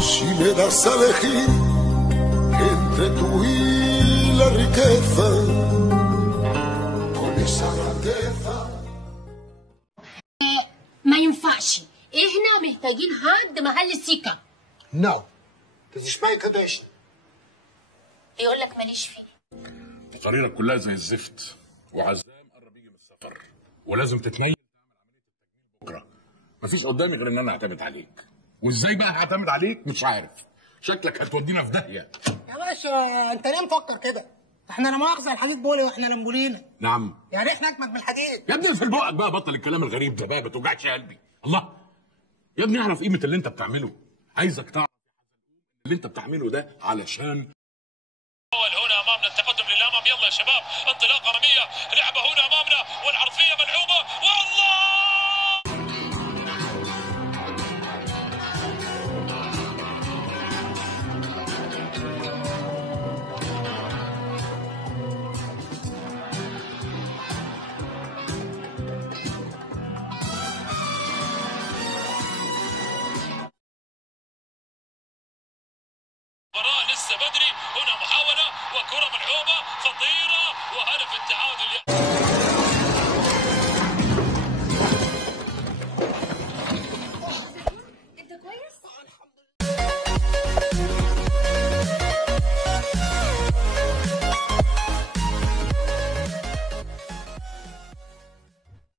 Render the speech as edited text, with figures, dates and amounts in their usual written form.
Si me das a elegir entre tú y la riqueza, con esa grandeza. ما ينفعش، احنا محتاجين حد محل السكة. No, das ist mein Condition. يقول لك ماليش فيه. تقاريرك كلها زي الزفت، وعزام قرب يجي من السفر، ولازم تتنيل بكره. مفيش قدامي غير ان انا اعتمد عليك، وازاي بقى هعتمد عليك مش عارف. شكلك هتودينا في داهيه. يا باشا انت ليه مفكر كده؟ احنا لا مؤاخذه الحديد بولي واحنا لمبولينا. نعم. يعني احنا اجمد من الحديد. يا ابني في بقك بقى، بطل الكلام الغريب ده بقى، ما توجعش قلبي. الله يا ابني اعرف قيمه اللي انت بتعمله. عايزك تعرف اللي انت بتعمله ده علشان هنا امامنا التقدم للامام. يلا يا شباب، انطلاقه اماميه، لعبه هنا امامنا والعرضيه ملعوبه والله. لسه بدري، هنا محاولة وكرة ملعوبة خطيرة وهدف التعادل.